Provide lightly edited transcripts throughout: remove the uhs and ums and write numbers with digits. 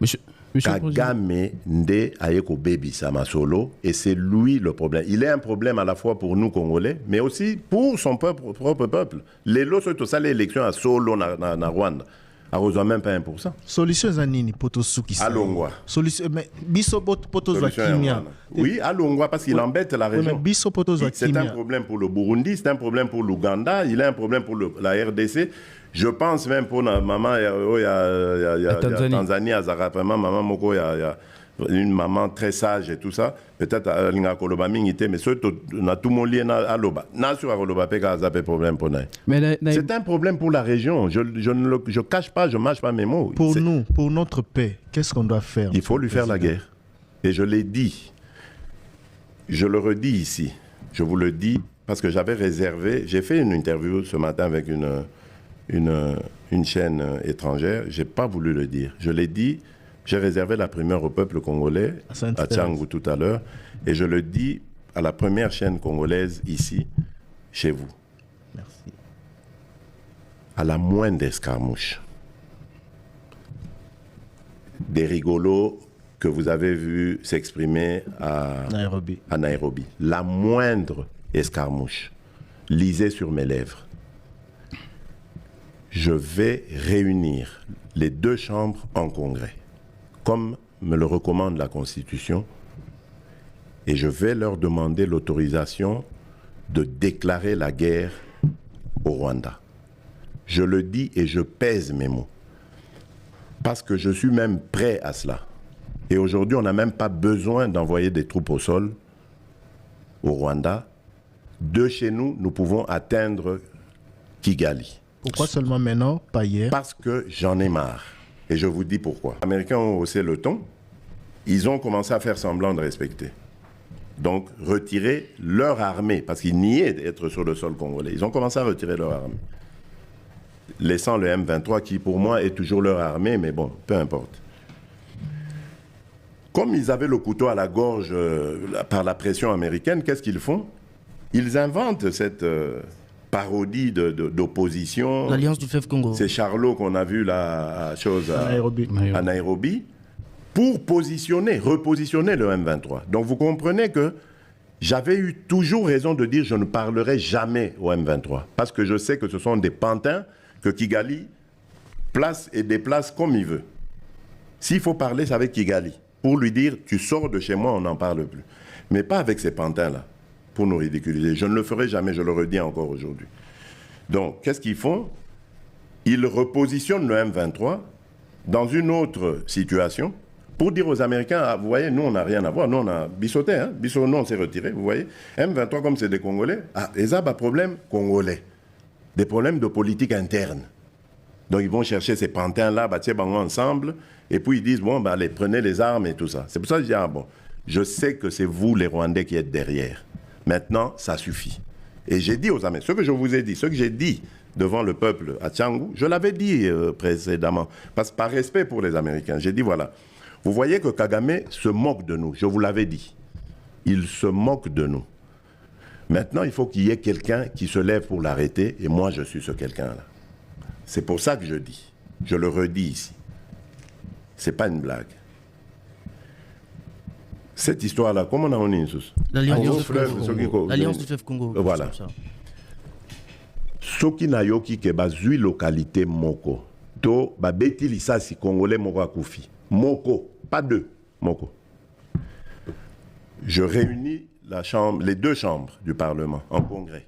Monsieur Kagame nde ayeko baby sama solo, et c'est lui le problème. Il est un problème à la fois pour nous Congolais, mais aussi pour son propre peuple. Les lots sont ça l'élection à solo na Rwanda. A reçoit même pas 1%. Solution zanini potosuki. Alongwa. Solution mais biso potozwa kimia. Oui, Alongwa parce qu'il embête la région. Biso potozwa kimia. C'est un problème pour le Burundi, c'est un problème pour l'Ouganda, il a un problème pour la RDC. Je pense même pour maman, il y a Tanzanie, Azarapema, maman Moko, il y a une maman très sage et tout ça. Peut-être à l'Inga Koloba Mingité, mais surtout, on a tout mon lien à Loba. N'a sur Aloba Peka, ça problème pour nous. C'est un problème pour la région. Je ne cache pas, je mâche pas mes mots. Pour nous, pour notre paix, qu'est-ce qu'on doit faire? Il faut lui faire la guerre. Et je l'ai dit. Je le redis ici. Je vous le dis parce que j'avais réservé. J'ai fait une interview ce matin avec une chaîne étrangère. Je n'ai pas voulu le dire. Je l'ai dit. J'ai réservé la primeur au peuple congolais, à Tchangou tout à l'heure, et je le dis à la première chaîne congolaise ici, chez vous. Merci. À la moindre escarmouche, des rigolos que vous avez vus s'exprimer à Nairobi, la moindre escarmouche, lisez sur mes lèvres. Je vais réunir les deux chambres en congrès, comme me le recommande la Constitution, et je vais leur demander l'autorisation de déclarer la guerre au Rwanda. Je le dis et je pèse mes mots, parce que je suis même prêt à cela. Et aujourd'hui, on n'a même pas besoin d'envoyer des troupes au sol au Rwanda. De chez nous, nous pouvons atteindre Kigali. Pourquoi seulement maintenant, pas hier? Parce que j'en ai marre. Et je vous dis pourquoi. Les Américains ont haussé le ton. Ils ont commencé à faire semblant de respecter. Donc, retirer leur armée, parce qu'ils niaient d'être sur le sol congolais. Ils ont commencé à retirer leur armée. Laissant le M23, qui pour moi est toujours leur armée, mais bon, peu importe. Comme ils avaient le couteau à la gorge par la pression américaine, qu'est-ce qu'ils font? Ils inventent cette parodie d'opposition. L'Alliance du fleuve Congo. C'est Charlot qu'on a vu à Nairobi, pour repositionner le M23. Donc vous comprenez que j'avais eu toujours raison de dire je ne parlerai jamais au M23. Parce que je sais que ce sont des pantins que Kigali place et déplace comme il veut. S'il faut parler, c'est avec Kigali. Pour lui dire, tu sors de chez moi, on n'en parle plus. Mais pas avec ces pantins-là, pour nous ridiculiser. Je ne le ferai jamais, je le redis encore aujourd'hui. Donc, qu'est-ce qu'ils font? Ils repositionnent le M23 dans une autre situation pour dire aux Américains, ah, vous voyez, nous, on n'a rien à voir. Nous, on a bissoté, hein. Bissot, nous, on s'est retiré, vous voyez. M23, comme c'est des Congolais, ah, ils ont des problèmes congolais. Des problèmes de politique interne. Donc, ils vont chercher ces pantins-là, ensemble, et puis ils disent, bon, bah, allez, prenez les armes et tout ça. C'est pour ça que je dis, ah bon, je sais que c'est vous, les Rwandais, qui êtes derrière. Maintenant, ça suffit. Et j'ai dit aux Américains, ce que je vous ai dit, ce que j'ai dit devant le peuple à Tchangou, je l'avais dit précédemment, parce que par respect pour les Américains, j'ai dit, voilà, vous voyez que Kagame se moque de nous, je vous l'avais dit. Il se moque de nous. Maintenant, il faut qu'il y ait quelqu'un qui se lève pour l'arrêter, et moi, je suis ce quelqu'un-là. C'est pour ça que je dis, je le redis ici. C'est pas une blague. Cette histoire-là, comment on a dit? L'Alliance du fleuve Congo. Voilà. Soki na yoki ke bazui localité moko. To ba beti lisasi congolais moko akufi. Moko, pas deux. Moko. Je réunis les deux chambres du Parlement en congrès.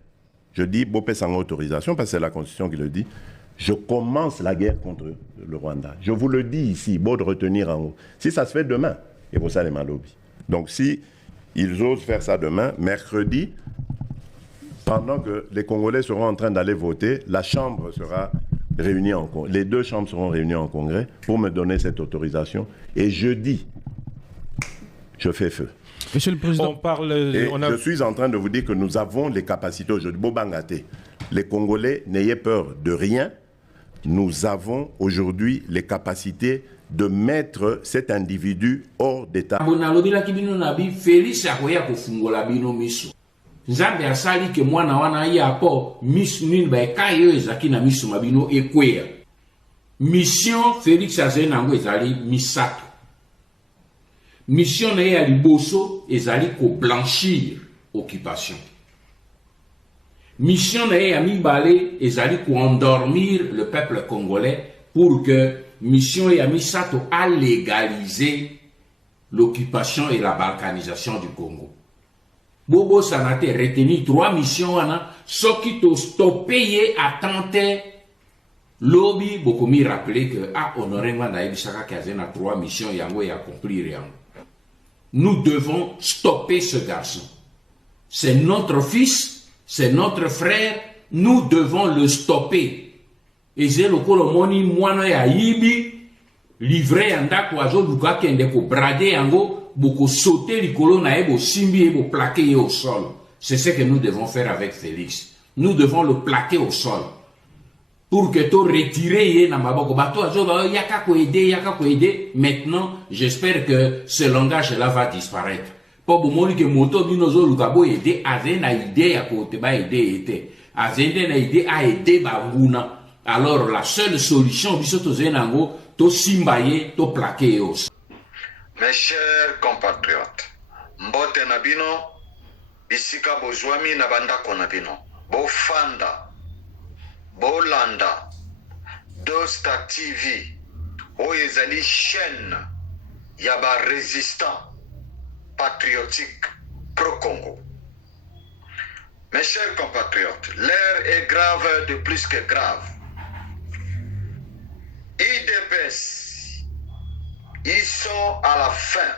Je dis, Bopé sans autorisation, parce que c'est la Constitution qui le dit, je commence la guerre contre le Rwanda. Je vous le dis ici, beau de retenir en haut. Si ça se fait demain, et pour ça les malobis. Donc si ils osent faire ça demain, mercredi, pendant que les Congolais seront en train d'aller voter, la Chambre sera réunie en congrès. Les deux chambres seront réunies en congrès pour me donner cette autorisation. Et jeudi, je fais feu. Monsieur le Président, je suis en train de vous dire que nous avons les capacités aujourd'hui. Bobangate, les Congolais, n'ayez peur de rien. Nous avons aujourd'hui les capacités de mettre cet individu hors d'état. Nzambe asali ke mwana wana ya po misu nini ba ekayo ezaki na misu mabino ekwea mission Félix Azenango ezali misato. Mission na ya liboso ezali ko blanchir occupation. Mission na ya mibale ezali ko endormir le peuple congolais pour que mission ya misato a légaliser l'occupation et la balkanisation du Congo. Bobo Sanate retenu 3 missions wana soki to stopper attenter lobby bokomi rappeler que Honoré Nganda ebisaka kazena 3 missions yango et accomplir yango. Nous devons stopper ce garçon. C'est notre fils, c'est notre frère, nous devons le stopper. Et c'est le kolomoni mwana ya yibi livré andako azo luka kende ko brader yango boko sauter likolo na ebo simbi ebo plaquer au sol. C'est ce que nous devons faire avec Félix. Nous devons le plaquer au sol. Pour que tu retires na maboko bato azo ba yaka ko aider. Maintenant, j'espère que ce langage là va disparaître. Pour bomoni que moto bino zo luka bo aider azena idée ya ko te ba aider ete. Azende na idée a aider ba nguna. Alors la seule solution biso zenango to simbaye to plaquer au sol. Mes chers compatriotes, mbote na bino bisika bozwami na bandako na bino bofanda bolanda Dosta TV oyo ezali chaîne ya ba résistant patriotique pro-Congo. Mes chers compatriotes, l'heure est grave de plus que grave. IDPS, ils sont à la fin.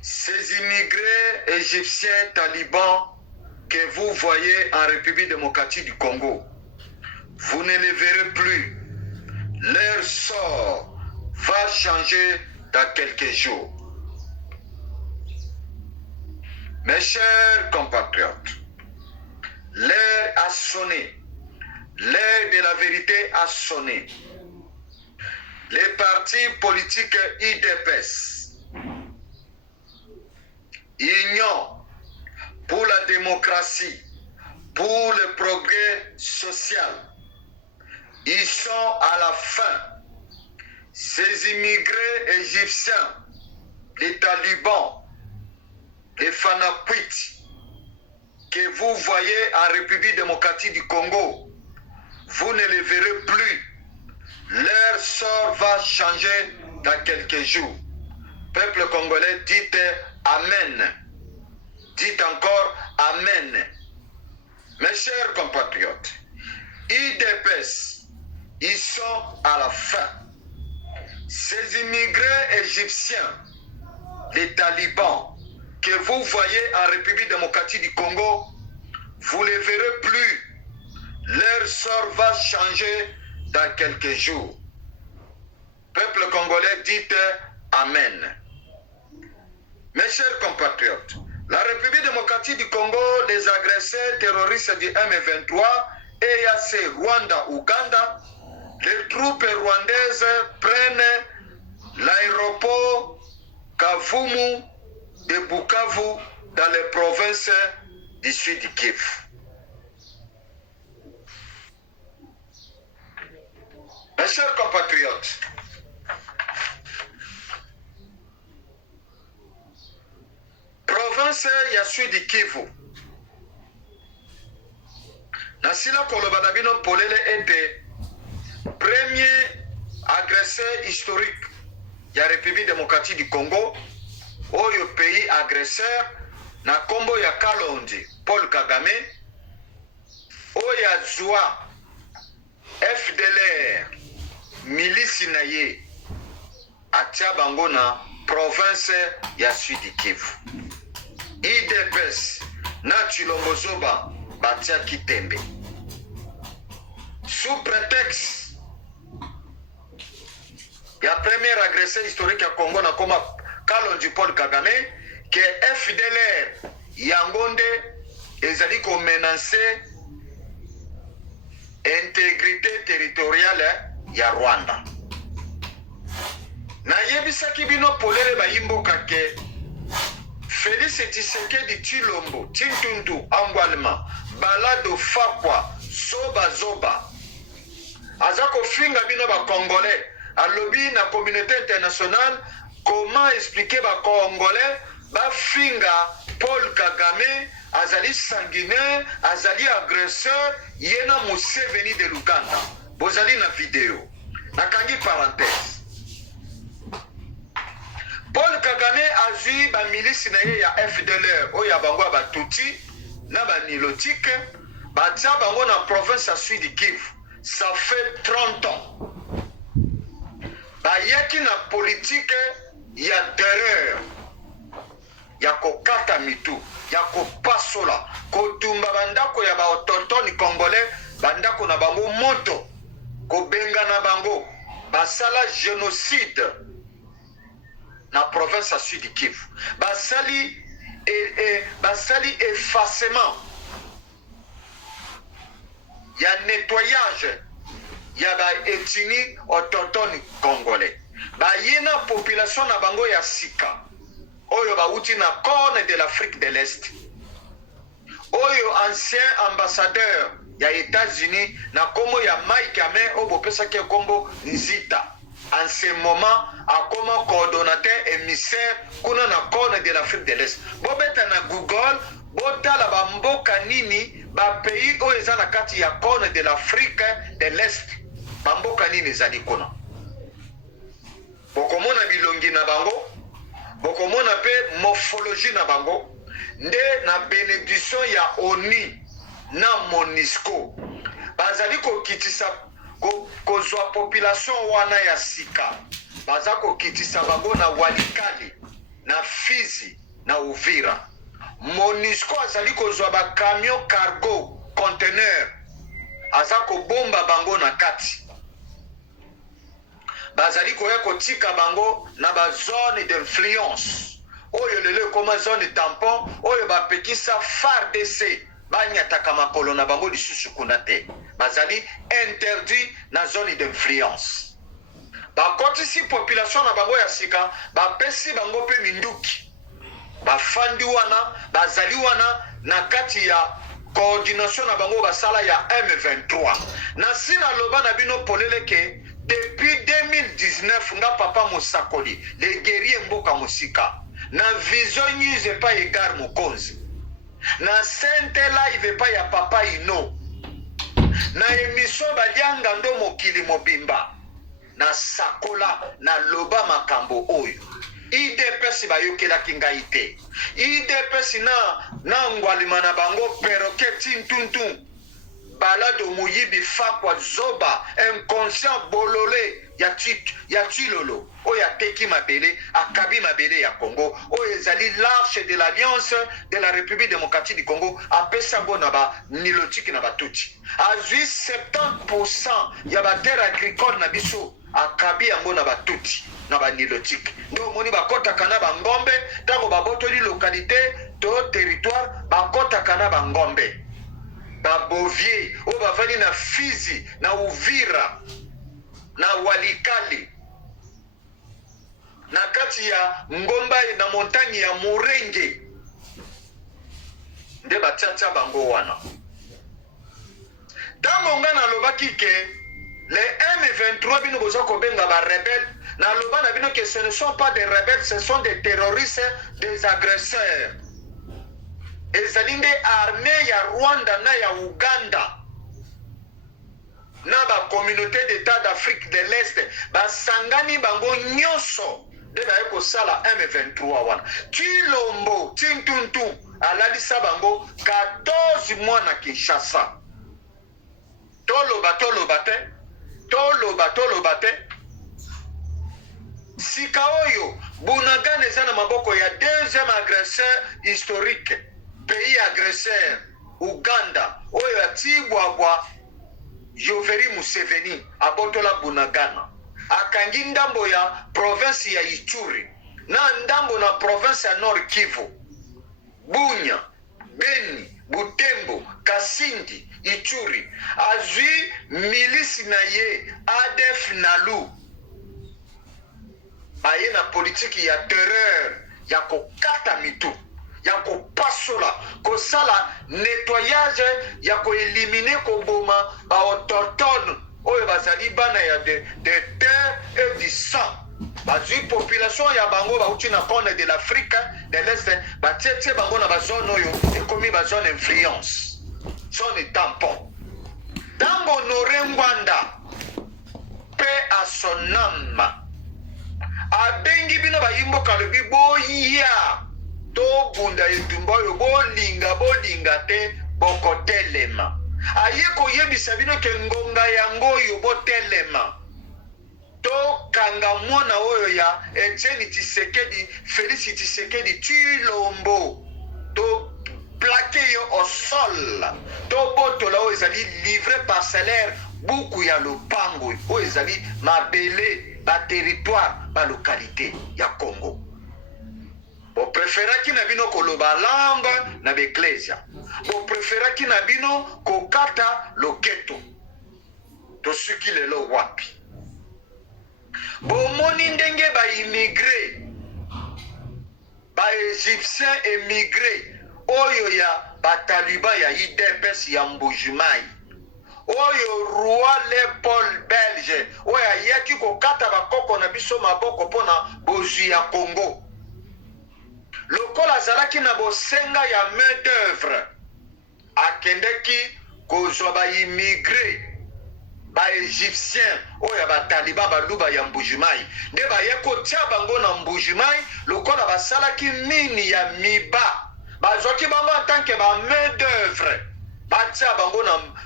Ces immigrés égyptiens talibans que vous voyez en République démocratique du Congo, vous ne les verrez plus. Leur sort va changer dans quelques jours. Mes chers compatriotes, l'heure a sonné. L'heure de la vérité a sonné. Les partis politiques IDPS, Union pour la démocratie, pour le progrès social, ils sont à la fin. Ces immigrés égyptiens, les talibans, les Fanakwit, que vous voyez en République démocratique du Congo, vous ne les verrez plus. Leur sort va changer dans quelques jours. Peuple congolais, dites Amen. Dites encore Amen. Mes chers compatriotes, IDPS, ils sont à la fin. Ces immigrés égyptiens, les talibans, que vous voyez en République démocratique du Congo, vous ne les verrez plus. Leur sort va changer dans quelques jours. Peuple congolais, dites Amen. Mes chers compatriotes, la République démocratique du Congo, les agresseurs terroristes du M23, EAC, Rwanda, Ouganda, les troupes rwandaises prennent l'aéroport Kavumu de Bukavu dans les provinces du sud du Kivu. Mes chers compatriotes, province ya sud du Kivu, nasila koloba na bino polele ete premier agresseur historique ya République démocratique du Congo, oyo pays agresseur na kombo ya Kalondi Paul Kagame, oyo azwa FDLR milisi na ye atia bango na province ya sud Kivu. IDPS na Tshilombo Zoba batia Kitembe sous prétexte ya premier agresseur historique ya Congo na koma Kalondi Paul Kagame que FDLR yangonde ezali ko menacer intégrité territoriale ya Rwanda. Na yebisaki bino polele bayimboka ke Félix Tshisekedi Tshilombo, Tintundu Angwalema, Balado Fakwa, Zoba Azako finga bino ba congolais alobi na communauté internationale comment expliquer ba congolais ba finga Paul Kagame azali sanguinaire azali agresseur yena Museveni de Luganda bozali na vidéo nakangi parenthèse Paul Kagame azui ba milice na ye ya FDLR oya bango ba Tutsi na ba Nilotique ba tia bango na province ya Sud Kivu ça fait 30 ans ba yaki na politique ya terreur ya kokata mitu ya kopasola kotumba bandako ya ba autochtone congolais bandako na bango moto kobenga na bango basala génocide na province ya Sud Kivu basali effacement ya nettoyage ya ba ethnie autochtone congolais bayina population na bango ya sika oyo bauti na corne de l'Afrique de l'Est oyo ancien ambassadeur ya États-Unis na komo ya Mike Hamel oyo bopesaki kombo Nzita en ce moment akoma coordonnateur émissaire kuna na corne de l'Afrique de l'Est bobeta na Google botala bamboka nini ba pays oyo eza na kati ya corne de l'Afrique de l'Est bamboka nini ezali kuna bokomona bilongi na bango bokomona pe morphologie na bango nde na bénédiction ya ONU na MONUSCO bazali kokitisa kozwa population wana ya sika baza kokitisa bango na Walikale na Fizi na Uvira MONUSCO azali kozwa ba camion cargo conteneur aza kobomba bango na kati bazali koya kotika bango na ba zone d'influence oyo lelo koma zone tampon oyo bapekisa FARDC banyataka makolo na bango lisusu kuna te bazali interdit na zone d'influence bakotisi population na bango ya sika bapesi bango pe minduki bafandi wana bazali wana na kati ya coordination na bango basala ya M23 na sina loba na bino poleleke depuis 2019 nga papa Mosakoli le guerrier mboka mosika na vision news epa Edgar Mokonzi na Sainte Live epa ya papa Ino na émission balianga ndo mokili mobimba na sakola na loba makambo oyo IDPS bayokelaki ngai te IDPS na ngwalima na bango perroquet tintuntu balado muyibi fakwa zoba inconscient bololé ya Chilolo oyo ateki mabele akabi mabele ya Congo oyo ezali l'arche de l'alliance de la République démocratique du Congo apesa ngo na ba Nilotique na Batutsi azui 70% ya ba terre agricole na biso akabi yango na Batutsi na ba Nilotique ndo moni bakotaka na bangombe tango babotoli localité to territoire bakotaka na bangombe babovier oyo bavandi na Fizi na Uvira na Walikale na kati ya ngomba na montagne ya Murenge nde batiatia bango wana tango nga nalobaki ke les M23 bino boza kobenga ba rebelle naloba na bino ke ce ne sont pas des rebelles ce sont des terroristes des agresseurs ezali nde armée ya Rwanda na ya Uganda na ba communauté d'état d'Afrique de l'Est basangani bango nyonso nde baye kosala M23 wana Chilombo Tintuntu alalisa bango 14 mois na Kinshasa toloba te sika oyo Bunagana eza na maboko ya deuxième agresseur historique pays agresseur Uganda oyo atibwabwa Yoweri Museveni abotola Bunagana akangi ndambo ya province ya Ituri na ndambo na province ya Nord Kivu Bunya Beni Butembo Kasindi Ituri azui milisi na ye ADF Nalu aye na politiki ya terreur ya kokata mitu ya kopasola kosala nettoyage ya koelimine koboma ba autochtone oyo bazali bana ya de terre et du sang. Bazui population ya bango bauti na corne de l'Afrique de l'Est, batie bango na bazone oyo ekomi bazone influence, zone tampon. Tango Honoré Ngwanda, paix à son âme, abengi bino bayimbo kalobi boya to bunda etumba oyo bolinga te bokotelema. Aye koyebisa bino ke ngonga yango oyo botelema to kanga mwana oyo ya Etienne Tshisekedi, Félix Tshisekedi Tshilombo to plaqué yo au sol to botola oyo ezali livré par salaire buku ya lopango oyo ezali mabele ba territoire ba localité ya Congo. Bo preferaki na bino koloba langue na beklezia. Bo preferaki na bino kokata loketo. To suki lelo wapi. Bo moni ndenge ba immigré, ba égyptien émigré, oyo ya ba taliban ya IDPS ya Mbujimai. Oyo roi Léopold Belge, oyo ayaki kokata bakoko na biso maboko pona bozwi ya Congo. Lokola azalaki na bosenga ya main d'œuvre, akendeki kozwa ba immigré, ba égyptien oyo ba taliban baluba ya Mbujimai. Nde baye kotia bango na Mbujimai lokola basalaki mini ya miba. Bazwaki bango en tant que ba main d'œuvre. Batia bango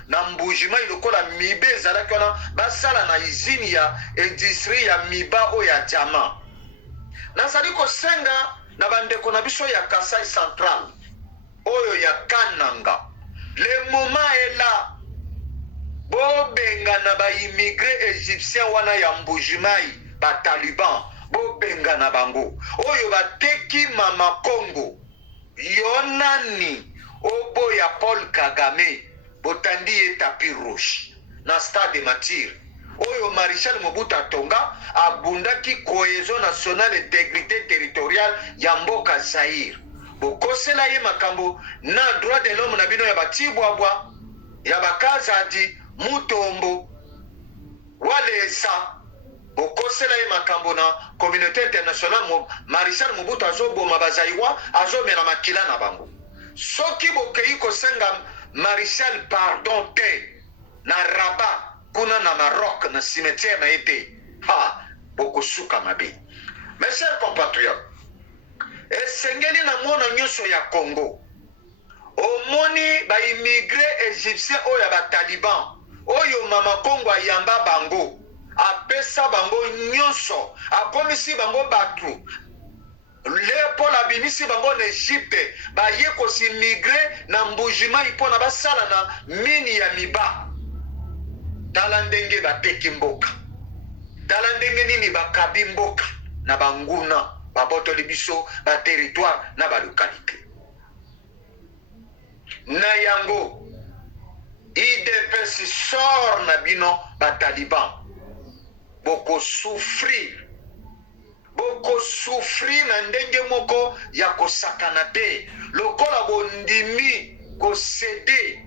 na Mbujimai lokola mibe ezalaki wana basala na izini ya industrie ya miba oyo ya diamant. Nazali kosenga na bandeko na biso ya Kasai Central oyo ya Kananga. Le moment est là. Bobenga na ba immigré égyptien wana ya Mbujimai, ba taliban, bobenga na bango. Oyo bateki mama Congo. Yonani obo ya Paul Kagame botandi ye tapis rouge na stade Matir. Oyo Maréchal Mobutu Atonga abundaki cohésion nationale intégrité territoriale ya mboka Zaire. Bokosela ye makambo na droit de l'homme na bino ya batibwabwa ya bakazadi Mutombo Walesa. Bokosela ye makambo na communauté internationale. Maréchal Mobutu azoboma bazaiwa azomela makila na bango. Soki bokei kosenga Maréchal pardon te na Rabat kuna na Maroc na cimetière na ete bokosuka mabe. Mes chers compatriotes, esengeli na mona nyonso ya Congo omoni ba immigré égyptien oyo ba taliban oyo mama Congo ayamba bango apesa bango nyonso akomisi bango batu. Léopold abimisi bango na Egypte baye kosimigre na Mbujimai mpona basala na mini ya miba. Tala ndenge bateki mboka, tala ndenge nini bakabi mboka na banguna babotoli biso ba territoire na ba localité na yango. IDPS sort na bino ba taliban boko souffrir na ndenge moko ya kosakana te lokola bondimi kosede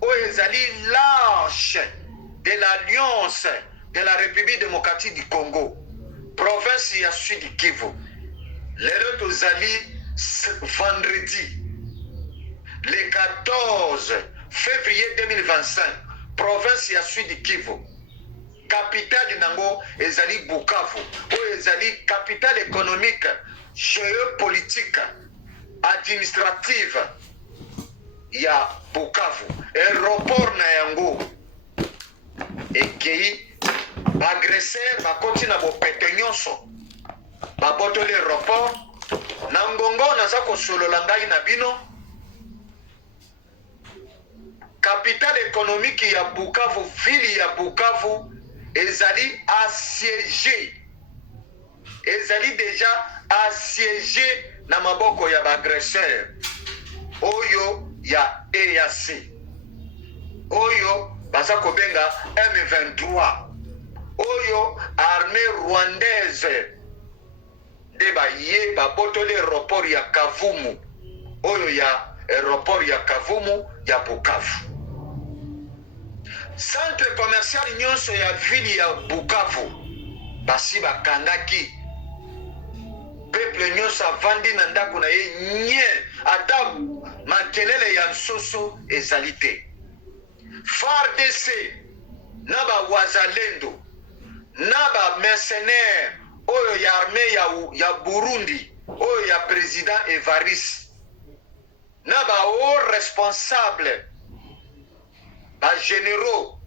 oyo ezali l'arche de l'alliance de la République démocratique du Congo, province ya Sud Kivu. Lelo tozali vendredi le 14 février 2025, province ya Sud Kivu. Capitale nango ezali Bukavu, oyo ezali capitale économique, géopolitique, administrative ya Bukavu. Aéroport na yango ekei bagresseur bakoti na bopete nyonso babotoli aéroport. Na ngongo naza kosolola ngai na bino, capitale économique ya Bukavu, ville ya Bukavu ezali assiégé, ezali déjà assiégé na maboko ya bagresseur oyo ya EAC oyo baza kobenga M23 oyo armée rwandaise de baye babotoli aéroport ya Kavumu oyo ya aéroport ya Kavumu ya Bukavu. centre commercial nyonso ya ville ya Bukavu basi bakangaki peuple nyonso avandi na ndako na ye nye ata makelele ya nsoso ezali te. FARDC na bawazalendo na bamercenaire oyo ya armée ya Burundi oyo ya président Evariste na haut responsable généraux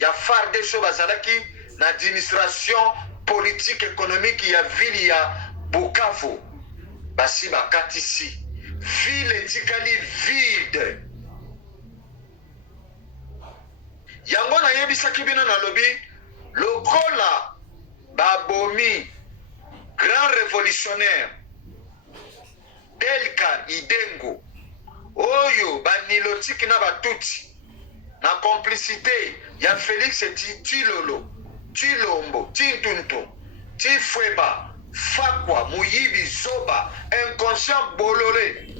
ya FARDC bazalaki na administration politique économique ya ville ya Bukavu basi bakatisi ville etikali vide. Yango na yebisaki bino na lobi lokola babomi grand révolutionnaire Delka Idengo oyo banilotiki na batuti na complicité ya Félix Tilolo Tilombo Tintuntu Tifweba Fakwa Muyibi Zoba inconscient Bololé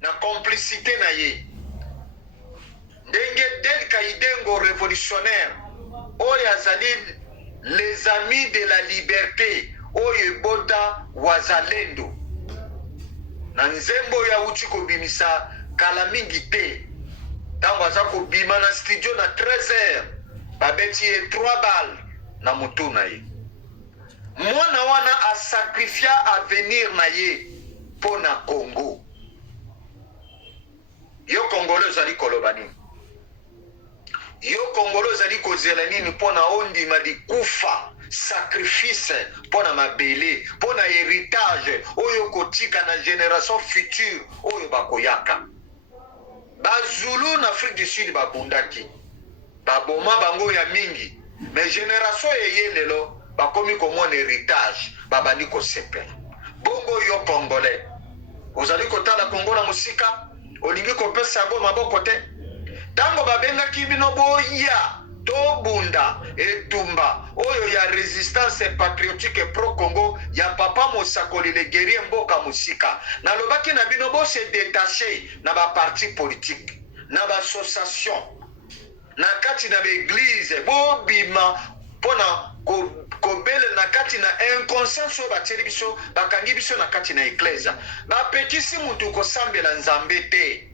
na complicité na ye ndenge Delka Idengo révolutionnaire oyo azali les amis de la liberté oyo bota wazalendo na nzembo ya uchi kobimisa kala mingi te tango aza kobima na studio na 13h babeti ye 3 balles na motu na ye mwana wana asakrifia avenir na ye mpo na Congo. Yo Congolais ozali koloba nini? Yo Congolais ozali kozela nini mpo na ondima likufa sacrifice mpo na mabele mpo na héritage oyo kotika na génération future oyo bakoyaka? Bazulu na Afrique du Sud babundaki baboma bango ya mingi mais génération eye lelo bakomi komona héritage babandi kosepela. Bongo yo Congolais ozali kotala Congo na musika olingi kopesa yango maboko te tango babengaki bino boya tobunda etumba oyo ya résistance patriotique pro Congo ya papa Mosakoli le guerrier mboka musika nalobaki na bino bo se détacher na ba parti politique na ba association na kati na l'église bo bima pona kobele na kati na inconscience bateli biso bakangi biso na kati na église bapekisi mutu kosambela nzambe te.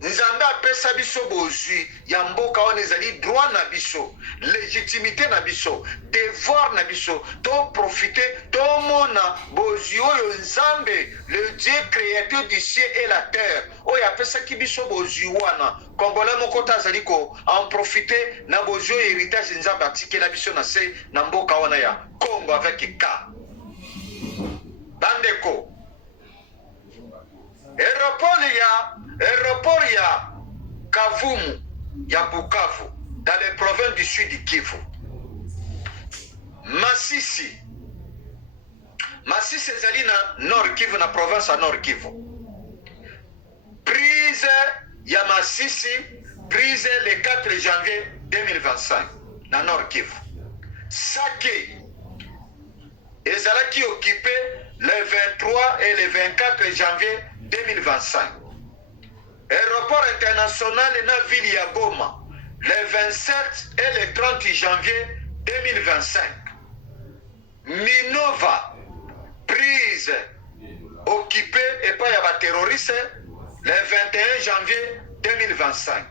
Nzambe apesa biso bozwi ya mboka wana ezali droit na biso légitimité na biso devoir na biso to profiter to mona bozwi oyo Nzambe le Dieu créateur du ciel et la terre oyo apesaki biso bozwi wana Congolais moko ta azali ko en profiter na bozwi oyo héritage Nzambe atikela biso na se na mboka wana ya Congo avec ka bandeko aéroport ya Kavumu ya Bukavu dans les provinces du sud du Kivu. Masisi ezali na Nord Kivu na province ya Nord Kivu. Prise ya Masisi prise le 4 janvier 2025 na Nord Kivu. Sake ezalaki occupé le 23 et le 24 janvier 2025. Aéroport international na ville ya Goma le 27 et le 30 janvier 2025. Minova prise occupée et pas ya ba terroriste le 21 janvier 2025.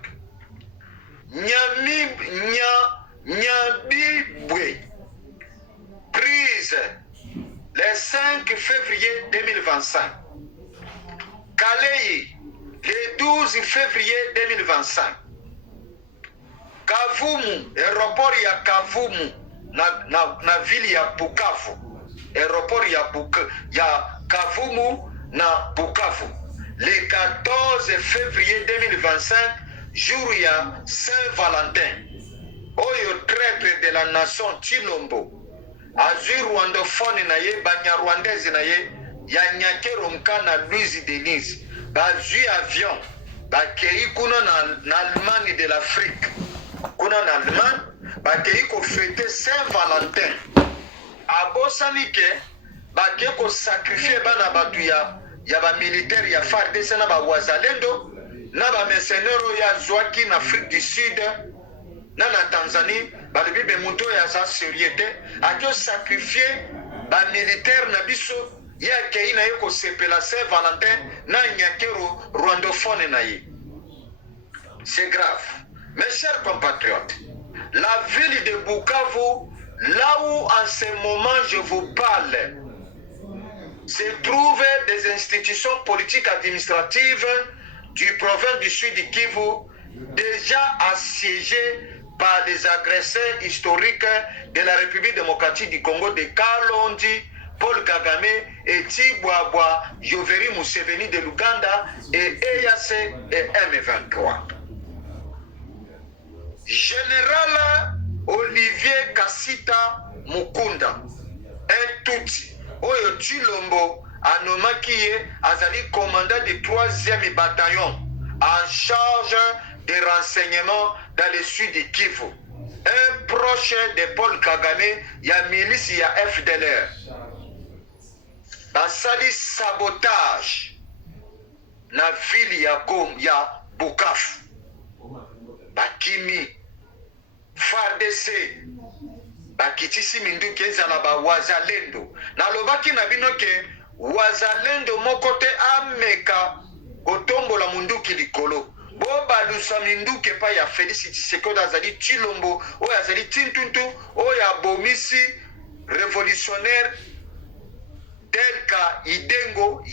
Nyabibwe prise le 5 février 2025. Kalei le 12 février 2025. Kavumu, aéroport ya Kavumu na ville ya Bukavu. Aéroport ya Kavumu na Bukavu. Le 14 février 2025, jour ya Saint-Valentin. Oyo traître de la nation Chilombo. Azui rwandophone na ye, banyarwandaise na ye, ya Nyakero Mkana Louise Denise. Bazui avion, bakei kuna na Allemagne de l'Afrique. Kuna na Allemagne, bakei ko fêter Saint-Valentin. Abosani ke, bakei ko sacrifier bana batu ya ba militaire ya FARDC na ba wazalendo, na ba mercenaires ya zwaki na Afrique du Sud na Tanzanie balobi be muto ya sa sérieuté ato sacrifier ba militaire na biso ya kei na yeko sepela Saint-Valentin na nyakero rwandophone na ye. C'est grave. Mes chers compatriotes, la ville de Bukavu, là où en ce moment je vous parle, se trouvent des institutions politiques administratives du province du Sud Kivu, déjà assiégées par des agresseurs historiques de la République démocratique du Congo de Kalondi, Paul Kagame et Tibouabwa, Yoweri Museveni de l'Ouganda et EAC et M23. Général Olivier Kassita Mukunda, un Tutsi, Oyo Chilombo, Anomakiye, Azali commandant du 3e bataillon en charge des renseignements dans le sud du Kivu. Un proche de Paul Kagame, ya milice ya FDLR. Basali sabotage na ville ya Bukavu. Bakimi FARDC bakitisi minduki ezala ba wazalendo na lobaki na bino ke wazalendo mokote ameka kotombola munduki likolo bo balusa minduki pa ya Félix Tshisekedi azali Chilombo oyo azali Tintuntu oyo abomisi révolutionnaire Delka Idengo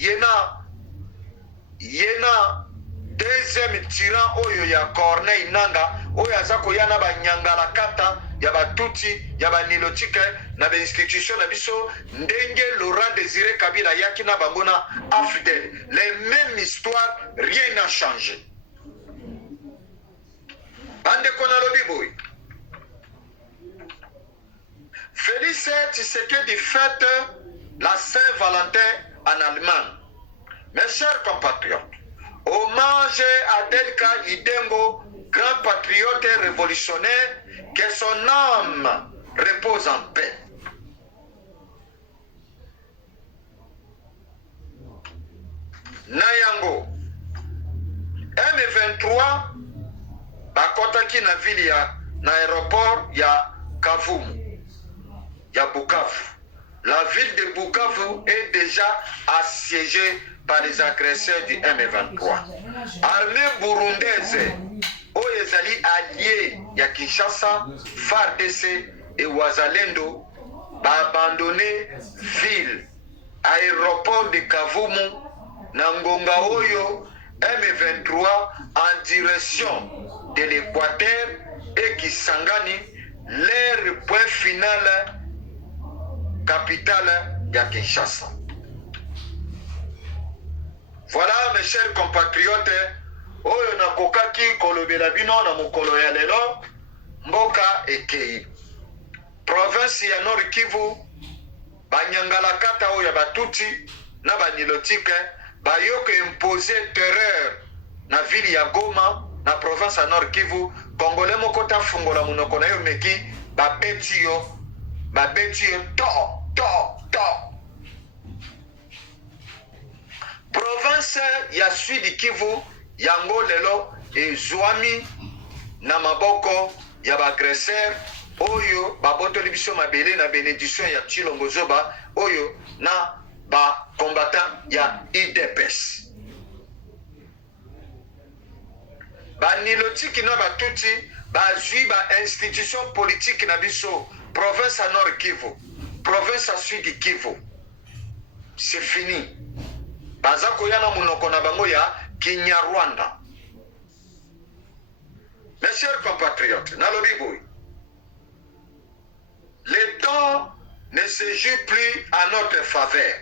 yena deuxième tyran oyo ya Corneille Nanga oyo azako yana ba nyangala kata ya batuti ya ba nilotique na ba institution na biso ndenge Laurent Désiré Kabila yaki na bangona AFDEL. Les mêmes histoires, rien n'a changé. Bande konalobi boy. Félix Tshisekedi fête la Saint-Valentin en Allemagne. Mes chers compatriotes, hommage à Delka Idengo, grand patriote et révolutionnaire, que son âme repose en paix. Nayango, M23, bakotaki na ville na aéroport ya Kavumu, ya Bukavu. La ville de Bukavu est déjà assiégée par les agresseurs du M23. Armée burundaise, oyezali allié ya Kinshasa, FARDC et Wazalendo, ba abandonné ville, aéroport de Kavumu, Nangonga Oyo, M23 en direction de l'Équateur et Kisangani, leur point final, capitale ya Kinshasa. Voilà mes chers compatriotes, oyo nakokaki kolobela bino na mokolo ya lelo, mboka ekei. Province ya Nord Kivu, banyangala kata oyo ya batuti na banilotike, bayoke imposer terreur na ville ya Goma, na province ya Nord Kivu, Congolais moko ta fungola munoko na yo meki, babeti yo to. Province ya Sud Kivu yango lelo ezwami na maboko ya bagresseur oyo babotoli biso mabele na bénédiction ya Chilombo Zoba oyo na ba combattant ya IDPS. Banilotiki na batuti bazwi ba institution politique na biso province à Nord Kivu, province à Sud Kivu. C'est fini. Bazako yana munoko na bango ya Kinyarwanda. Mes chers compatriotes, nalobiboui, le temps ne se joue plus à notre faveur.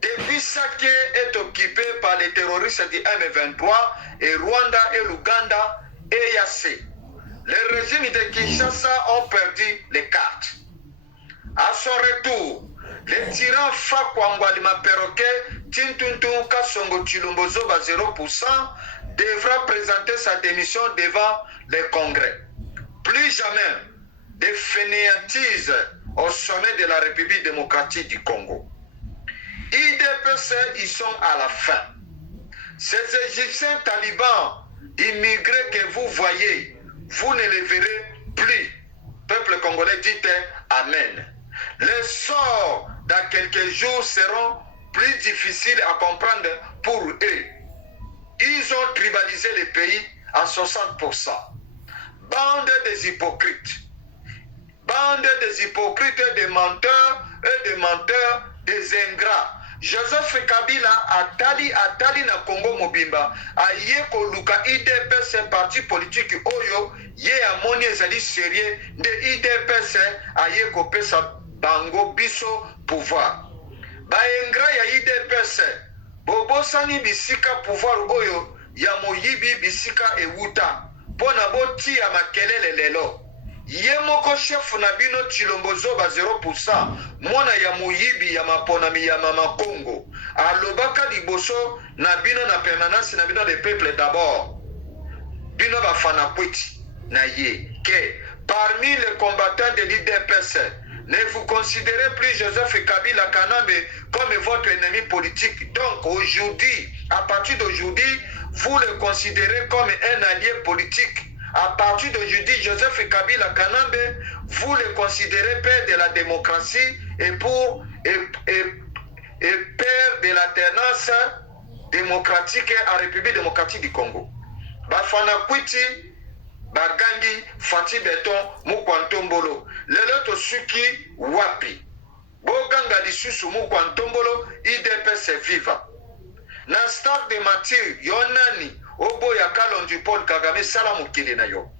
Depuis Sake est occupé par les terroristes du M23 et Rwanda et l'Ouganda et EAC. Les régimes de Kinshasa ont perdu les cartes. À son retour, le tyran Fakwangwa Lima Perroquet, Tintuntu Kasongo Chilombo Zoba 0% devra présenter sa démission devant le Congrès. Plus jamais de fainéantise au sommet de la République démocratique du Congo. IDPC, ils sont à la fin. Ces Égyptiens talibans immigrés que vous voyez, vous ne les verrez plus. Peuple congolais, dites Amen. Les sorts dans quelques jours seront plus difficiles à comprendre pour eux. Ils ont tribalisé le pays à 60%. Bande des hypocrites. Bande des hypocrites, des menteurs et des menteurs, des ingrats. Joseph Kabila atali na Congo mobimba aye koluka IDPS parti politique oyo ye amoni ezali sérieux de IDPS aye kopesa bango biso pouvoir. Ba ingra ya IDPS bobosani bisika pouvoir oyo ya moyibi bisika ewuta pona boti ya makelele lelo. Ye moko chef na bino Chilombozo ba 0% mwana ya muyibi ya maponami ya mama Congo alobaka liboso na bino na permanence na bino de peuple d'abord bino ba fana kwiti na ye que parmi les combattants de l'IDPS ne vous considérez plus Joseph Kabila Kanambe comme votre ennemi politique. Donc aujourd'hui, à partir d'aujourd'hui, vous le considérez comme un allié politique. À partir d'aujourd'hui, Joseph Kabila Kanambe, vous le considérez père de la démocratie et père de l'alternance démocratique en République démocratique du Congo. Bafana Kwiti, Bagangi, Fati Beton, Mukwantombolo, Lelo Tosuki, Wapi. Boganga lisusu Mukwantombolo, IDPS viva. Na stade de Mathieu, Yonani, Obo ya Kalonji Paul Kagame salamu kili na yo.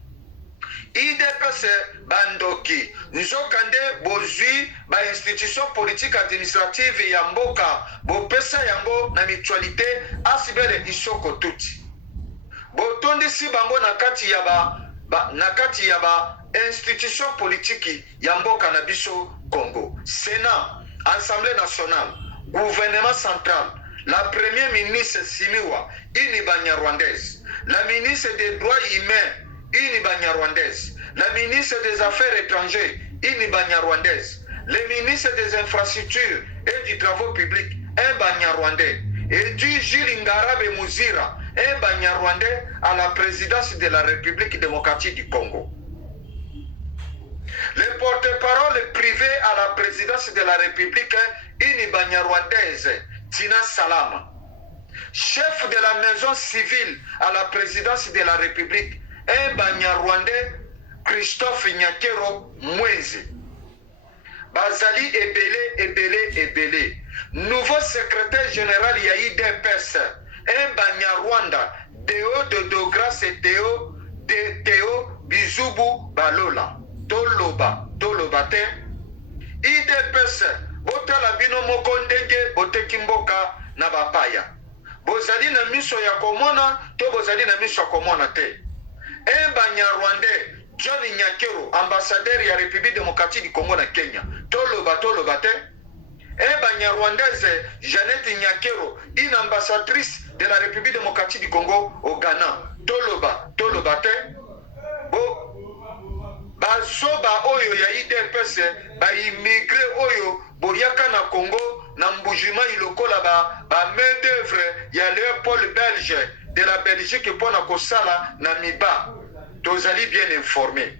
IDPS bandoki nzokande bozwi ba institution politique administrative ya mboka bopesa yango na mutualité asibele isoko tuti. Botondisi bango na kati ya ba institution politique ya mboka na biso Congo. Sénat, Assemblée nationale, gouvernement central, la première ministre Simiwa, une Banyarwandaise. La ministre des droits humains, une Banyarwandaise. La ministre des affaires étrangères, une Banyarwandaise. Le ministre des infrastructures et du travaux publics, un Banyarwandais. Et du Jules Ngarabe Mouzira, un Banyarwandais à la présidence de la République démocratique du Congo. Le porte-parole privé à la présidence de la République, une Banyarwandaise, Tina Salama. Chef de la maison civile à la présidence de la République, un Banyarwandais, Christophe Nyakero Mwenzi. Bazali Ebele. Nouveau secrétaire général IDPS, un Banyarwanda, Théo Dodogras et Théo Bizubu Balola. Tolobate. IDPS, Botala Bino Mokondenge, Botekimboka na Bapaya. Bozali na miso ya komona, to bozali na miso ya komona te. Un Banyarwandais, John Nyakero, ambassadeur ya République démocratique du Congo na Kenya. Tolobate. Un Banyarwandaise, Jeannette Nyakero, une ambassadrice de la République démocratique du Congo au Ghana. Tolobate. Bazoba oyo ya IDPS, ba immigré oyo, boyaka na Congo, na mbujima ilokola ba main d'œuvre ya Léopold Belge de la Belgique pour na kosala na miba. Tozali bien informé.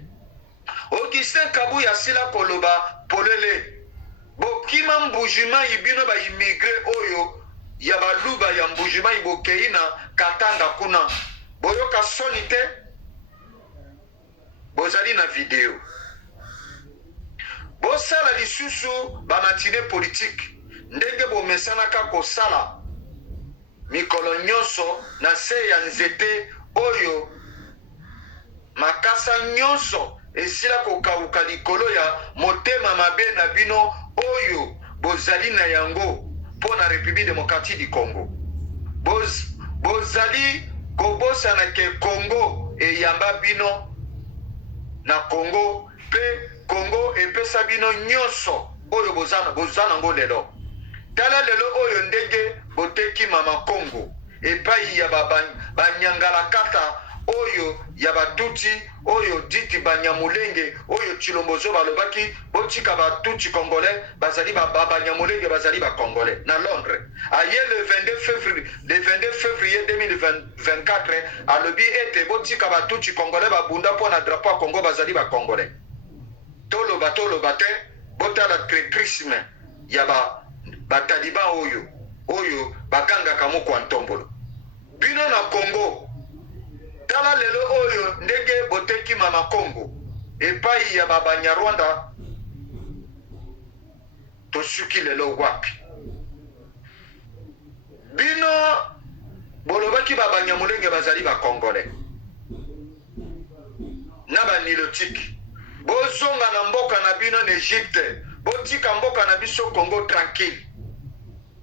Augustin Kabuya sila koloba polele. Bokima mbujima ibino ba immigré oyo ya baluba ya mbujima ibokeina katanga kuna. Boyoka sonite. Bozali na vidéo. Bosala lisusu ba matine politique. Ndenge bomesanaka kosala mikolo nyonso na se ya nzete oyo makasa nyonso esila kokauka likolo ya motema mabe na bino oyo bozali na yango po na République démocratique du Congo. Bozali kobosana ke Congo eyamba bino na Congo pe Congo epesa bino nyonso oyo bozana ngo lelo. Tala lelo oyo ndenge boteki mama Congo epai ya banyangala kata oyo ya batuti oyo diti banyamulenge oyo Chilombozo balobaki botika batuti congolais bazali banyamulenge bazali ba congolais na Londres aye le 22 février 2024 alobi ete botika batuti congolais babunda po na drapeau ya Congo bazali ba congolais toloba te botala traîtrisme ya bataliban oyo bakangaka moko ntombolo bino na Congo tala lelo oyo ndenge boteki mama Congo epai ya Banyarwanda tosuki lelo wapi bino bolobaki Banyamulenge bazali ba congolais na banilotiki bozonga na mboka na bino na Egypte botika mboka na biso Congo tranquille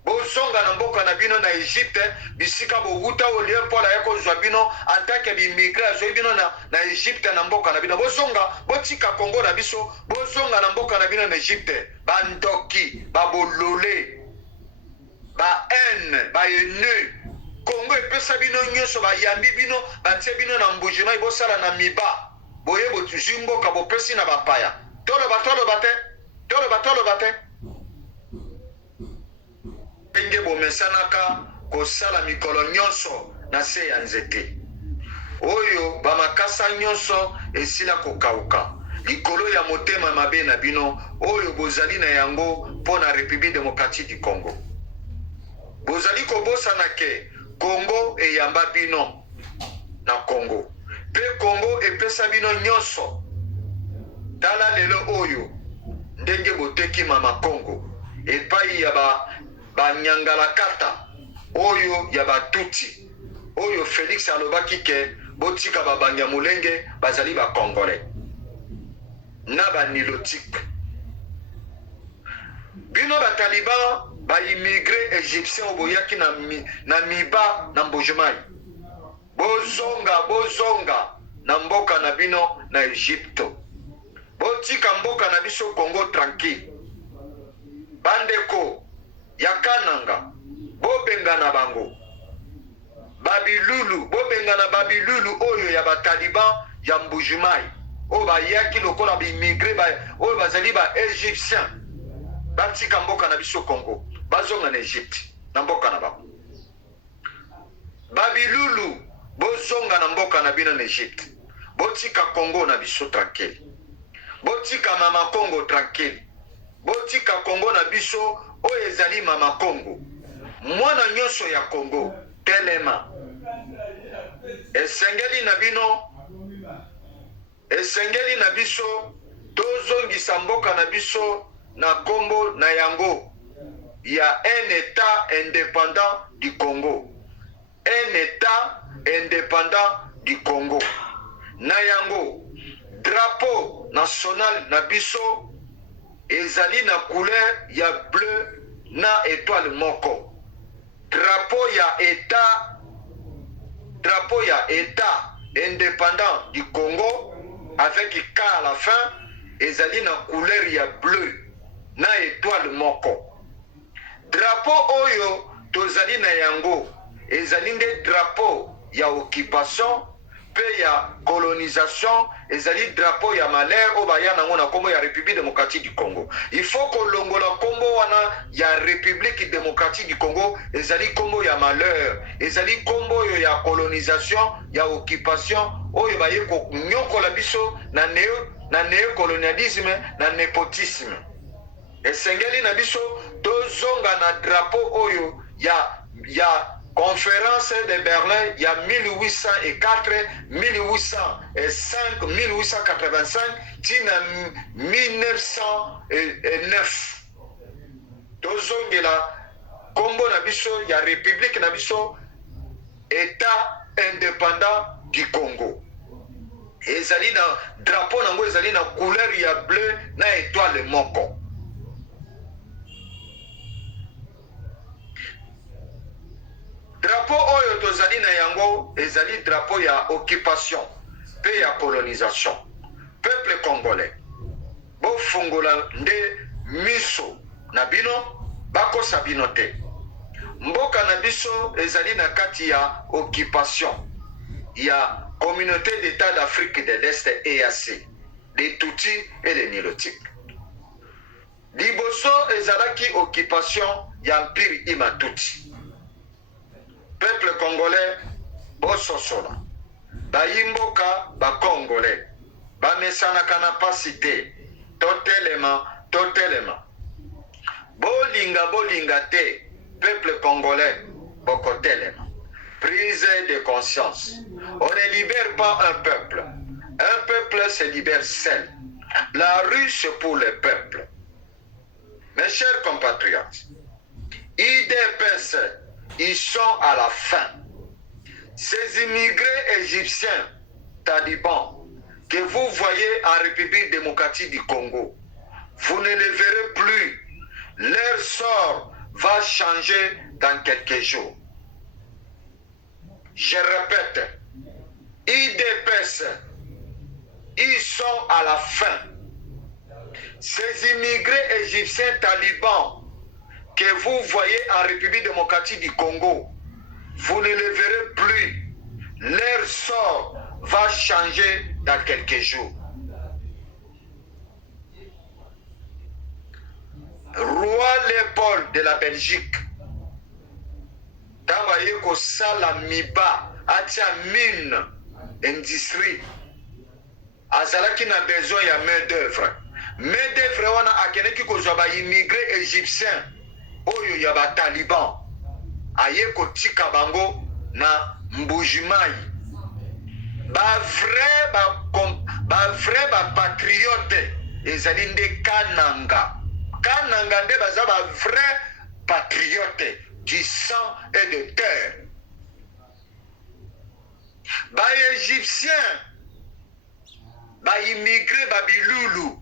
bozonga na mboka na bino na Egypte bisika bowuta olie mpola ya kozwa bino antake bimigre azoi bino na Egypte na mboka na bino bozonga botika Congo na biso bozonga na mboka na bino na Egypte bandoki babolole ba haine ba ene Congo epesa bino nyonso bayambi bino batie bino na mbujima ibosala na miba boye botuzi mboka bopesi na bapaya toloba te ndenge bomesanaka kosala mikolo nyonso na se ya nzete oyo bamakasa nyonso esila kokauka likolo ya motema mabe na bino oyo bozali na yango mpo na République démocratique du Congo bozali kobosana ke Congo eyamba bino na Congo pe Congo epesa bino nyonso tala lelo oyo ndenge boteki mama Congo epai ya banyangalakata oyo ya batuti oyo Félix alobaki ke botika Banyamulenge bazali ba congolais na banilotique bino bataliban baimmigré égyptien oboyaki na miba na mbujimai bozonga na mboka na bino na Egypte botika mboka na biso Congo tranquille bandeko ya Kananga bobengana bango bobengana babilulu oyo ya bataliban ya mbujimai oyo bayaki lokola baimmigré oyo bazali ba égyptien batika mboka na biso Congo bazonga na Egypte na mboka na bango babilulu bozonga na mboka na bino na Egypte botika Congo na biso tranquille botika mama Congo tranquille botika Congo na biso oyo ezali mama Congo mwana nyonso ya Congo telema esengeli na biso tozongisa mboka na biso na kombo na yango ya un état indépendant du Congo un état indépendant du Congo na yango drapeau national na biso ezali na couleur ya bleu na étoile moko drapeau ya état indépendant du Congo avec K à la fin ezali na couleur ya bleu na étoile moko drapeau oyo tozali na yango ezali nde drapeau ya occupation pe ya colonisation ezali drapeau ya malheur oyo baya nango na kombo ya République démocratique du Congo il faut kolongola kombo wana ya République démocratique du Congo ezali kombo ya malheur ezali kombo oyo ya colonisation ya occupation oyo baye konyokola biso na néocolonialisme na népotisme esengeli na biso tozonga na drapeau oyo ya Conférence de Berlin, il y a 1804, 1805, 1885, 1909. Tozongela Combo Nabiso, il y a République Nabiso, État indépendant du Congo. Et ezali na drapeau nango ezali na couleur ya bleu na étoile moko. Drapeau oyo tozali na yango ezali drapeau ya occupation pe ya colonisation. Peuple congolais bofungola nde miso na bino bakosa bino te. Mboka na biso ezali na kati ya occupation ya Communauté d'État d'Afrique de l'Est EAC, les Tutsis et les Nilotiques. Liboso ezalaki occupation y'empire Imatuti. Peuple congolais, bososola. Bayimboka, ba congolais. Ba mesanaka na pasité. Totelema. Bolinga te. Peuple congolais, bokotelema. Prise de conscience. On ne libère pas un peuple. Un peuple se libère seul. La rue, c'est pour le peuple. Mes chers compatriotes, IDPS, ils sont à la fin. Ces immigrés égyptiens, talibans, que vous voyez en République démocratique du Congo, vous ne les verrez plus. Leur sort va changer dans quelques jours. Je répète, IDPS, ils sont à la fin. Ces immigrés égyptiens talibans que vous voyez en République démocratique du Congo, vous ne les verrez plus. Leur sort va changer dans quelques jours. Roi Léopold de la Belgique, dans Wayeko Salamiba, atia mine, industrie, azalaki na besoin ya main d'œuvre. Mais des frères wana akeneki kozwa ba immigré égyptien oyo ya ba taliban aye kotika bango na Mbujimai ba vrai patriote ezali nde Kananga nde baza ba vrai patriote du sang et de terre. Ba égyptien ba immigré ba bilulu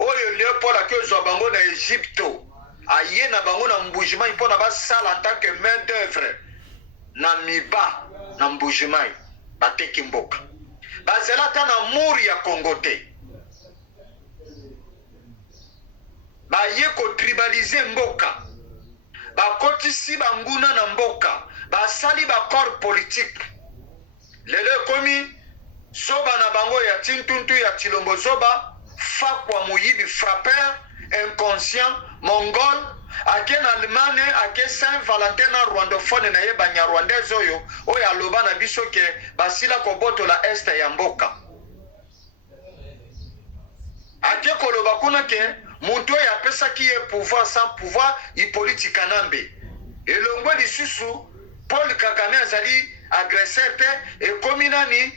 oyo Léopold akozwa bango na Egypto aye na bango na Mbujimai mpona basala en tant que main d'œuvre na miba na Mbujimai bateki mboka bazelaka na muri ya Congo te baye kotribalize mboka bakotisi banguna na mboka basali bakor politique lelo ekomi zoba na bango ya tintuntu ya Chilombo Zoba Fakwa Muyibi frappeur, inconscient, mongol, ake na Allemagne, ake Saint-Valentin na rwandophone na ye banya rwandais oyo, oyo aloba na biso ke basila koboto la este ya mboka. Ake koloba kuna ke, muntu ya pesa ki ye pouvoir sans pouvoir, Hippolyte Kanambe. Elongwe lisusu, Paul Kagame azali agresseur te, e kominani,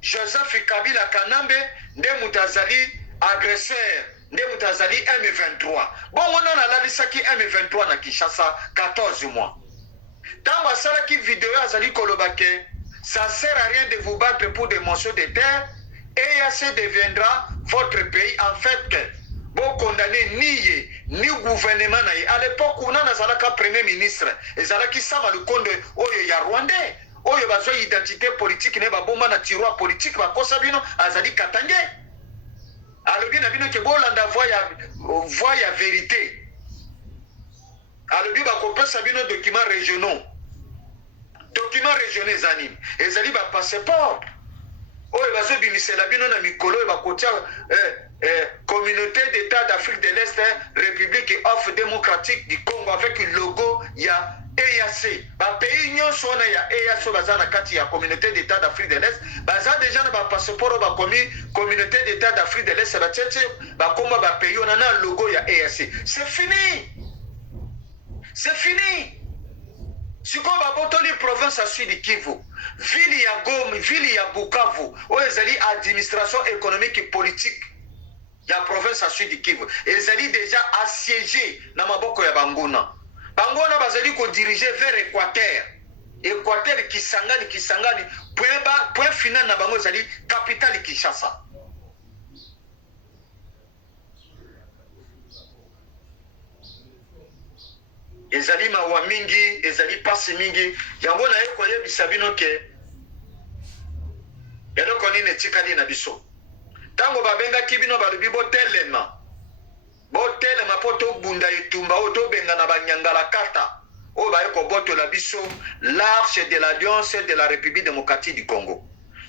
Joseph Kabila Kanambe, nde mutazali agresseur, nde mutazali M23. Bon, on a lalisaki M23 na Kinshasa 14 mois. Tant wasalaki vidéo azali kolobake, ça sert à rien de vous battre pour des morceaux de terre, et EAC deviendra votre pays. En fait, que bon condamné ni gouvernement naïe. À l'époque, on a nazalaka premier ministre, et zalaki sama le konde oyo ya Rwandais. Oyo bazo identité politique ne ba bomba na tiroir politique ba kosa bino azali katange alobi na bino ke bolanda voix ya vérité alobi ba kopesa bino documents régionaux zanim ezali ba passeport oyo bazo bimisela bino na mikolo ba kotia communauté d'État d'Afrique de l'Est République off démocratique du Congo avec le logo ya EAC, ba pays nyonso na ya EAC baza na kati ya communauté d'État d'Afrique de l'Est, baza déjà na ba passeport ba communauté d'État d'Afrique de l'Est ba tete ba komba ba pays on na logo ya EAC. C'est fini. Siko ba botoli province à Sud Kivu, ville ya Goma, ville ya Bukavu, o ezali administration économique et politique ya province à Sud Kivu. Ezali déjà assiégé na maboko ya banguna. Bangona bazali ko diriger vers Équateur Kisangani point final na bango zali capitale Kinshasa. Ezali mawa mingi, ezali pasi mingi, yango na yeko ye bisabino ke eloko nini etikali na biso. Tango babenga kibino balubi botelema po tobunda etumba oyo tobenga na banyangala kata oyo baye kobotola biso l'arche de l'alliance de la République démocratique du Congo.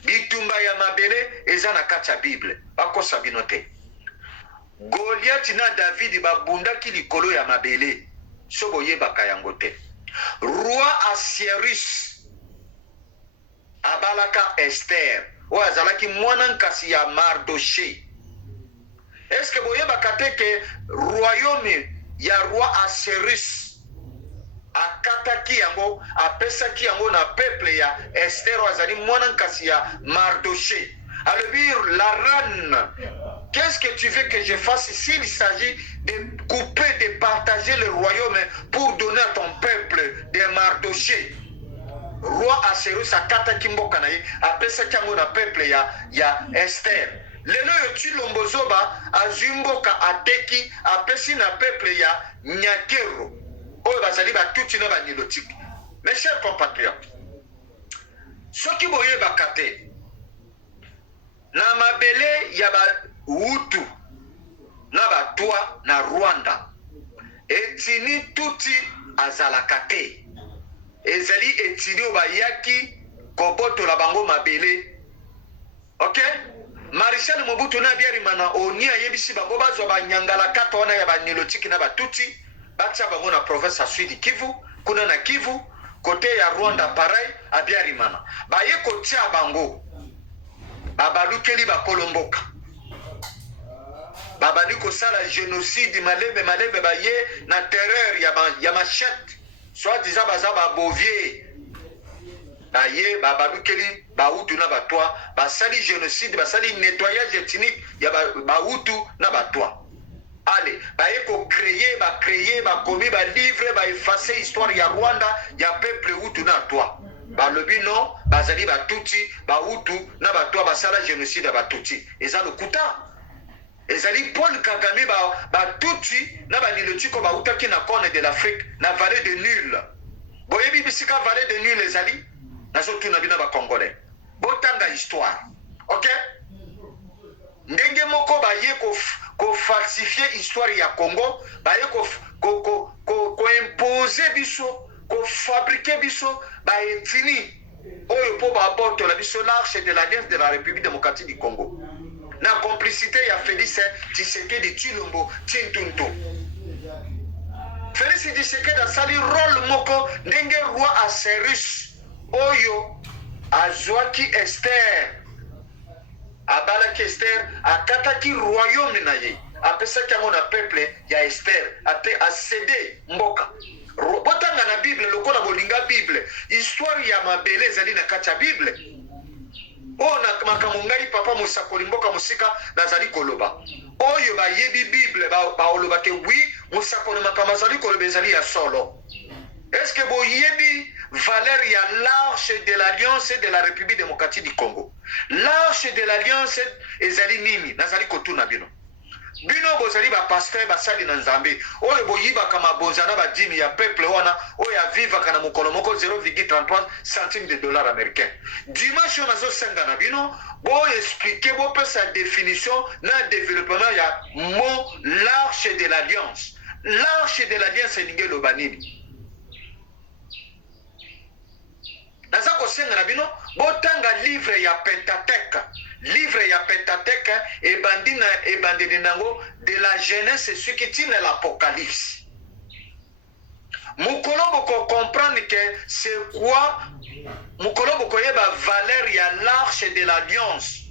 bitumba ya mabele eza na kati ya Bible bakosa bino te. Goliath na David babundaki likolo ya mabele so boyebaka yango te. Roi Assuérus abalaka Esther oyo azalaki mwana nkasi ya Mardoché. Est-ce que boyebaka te ke royaume ya roi Assuérus akataki yango apesaki yango na peuple ya Esther azali mwana nkasi ya Mardoché. Alors la reine, qu'est-ce que tu veux que je fasse s'il s'agit de couper, de partager le royaume pour donner à ton peuple des Mardoché? Roi Assuérus akataki mboka na ye apesaki yango na peuple ya Esther. Lelo yo Chilombozoba azumboka ateki apesi na peuple ya Nyakero oyo bazali batuti na banilotiki. Mes chers compatriotes, soki boyebaka te na mabele ya Bahutu na Batwa na Rwanda etini tuti azalaka te. Ezali etini obayaki kobotola bango mabele. Ok? Marshal Mobutu na Habyarimana oni ayebisi bango bazwa banyangala kata wana ya banilotiki na batuti batia bango na province ya Sud Kivu kuna na Kivu kote ya Rwanda pareil Habyarimana baye kotia bango babalukeli bakolomboka babali kosala génocide malembe baye na terreur ya machette soit disant baza babovier baye babalukeli Bahutu na Batwa basali génocide basali nettoyage ethnique ya Bahutu na Batwa. Allez, baye ko créer bakomi livre effacer histoire ya Rwanda ya peuple Hutu na Batwa. Balobi non bazali batuti Bahutu na Batwa basala génocide ya batuti. Eza lokuta. Ezali Paul Kagame batuti na banilotiko bahutaki na corne de l'Afrique na vallée de Nul. Boyebi bisika vallée de Nul ezali nazotu na bina ba Congolais. Botanga histoire. OK? Ndenge moko baye ko falsifier histoire ya Congo, baye ko imposer biso, ko fabriquer biso, baye fini. Oyo po ba boto la biso l'arche de l'alliance de la République démocratique du Congo. Na complicité ya Félix Tshisekedi Tshilombo Tshilombo. Félix Tshisekedi asali rôle moko ndenge roi Assuérus oyo azwaki Esther abalaki Esther akataki royaume na ye apesaki yango na peuple ya Esther acede mboka. Botanga na Bible lokola bolinga Bible histoire ya mabele ezali na kati ya Bible. Oyo na makambo ngai papa mosakoli mboka mosika nazali koloba oyo bayebi Bible baoloba ke oui mosakoli makambo azali koloba ezali ya solo. Est-ce que boyebi valeur ya l'arche de l'alliance de la République démocratique du Congo? L'arche de l'alliance ezali nini? Nazali kotuna bino bozali ba pasteur basali na Nzambe oyo boyibaka mabonza na badimi ya peuple wana oyo avivaka na mokolo moko 0,33 centimes de dollars américains. Dimanche nazo senga na bino bo expliquer bo pesa définition na développement ya mot l'arche de l'alliance. L'arche de l'alliance ninge lobanini naza kosenga na bino botanga livre ya Pentateuque. Livre ya Pentateuque ebandeli nango de la Genèse ce qui tient l'Apocalypse. Mukolo boko comprendre que c'est quoi mukolo boko yeba valeur ya l'arche de l'alliance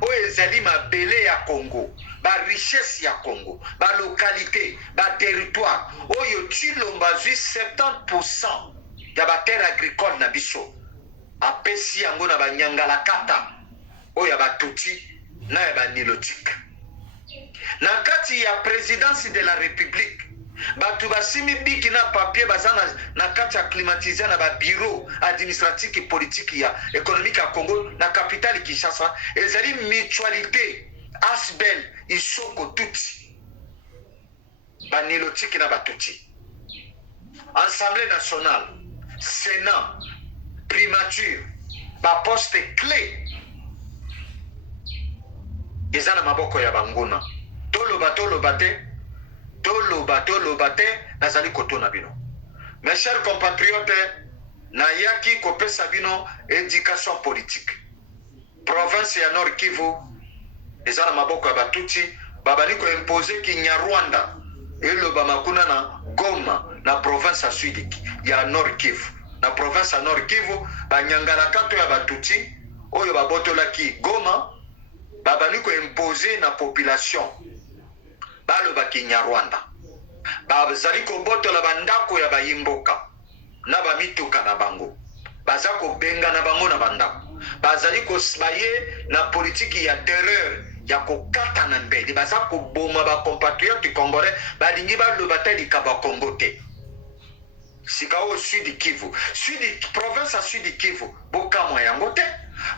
oyo ezali mabele ya Congo ba richesse ya Congo ba localité ba territoire oyo Tshilombo azwi 70% ya ba terre agricole na biso apesi yango na banyangala kata oyo ya batuti na ya banilotike. Na kati ya présidence de la République batu basimi biki na papier bazana na kati ya climatiser na ba bureau administratif et politique ya économique ya Congo na capitale Kinshasa ezali mutualité Asbel Isoko tuti banilotike na batuti. Assemblée nationale, Sénat, primature, ba poste clé ezana maboko ya banguna. Toloba te nazali kotona bino. Mes chers compatriotes, na yaki kopesa bino éducation politique. province ya Nord Kivu eza na maboko ya batuti babali ko imposer Kinyarwanda eloba makuna na Goma na province ya Sud ya Nord Kivu na province ya Nord Kivu banyangala kato ya batuti oyo babotolaki Goma babali ko imposer na population baloba Kinyarwanda bazali ko botola bandako ya bayimboka na bamituka na bango baza ko benga na bango na bandako bazali ko baye na politiki ya terreur ya kokata na mbedi baza ko boma ba compatriotes congolais balingi baloba tali ka ba Congo te sika au Sud Kivu province ya Sud Kivu bokamwa yango te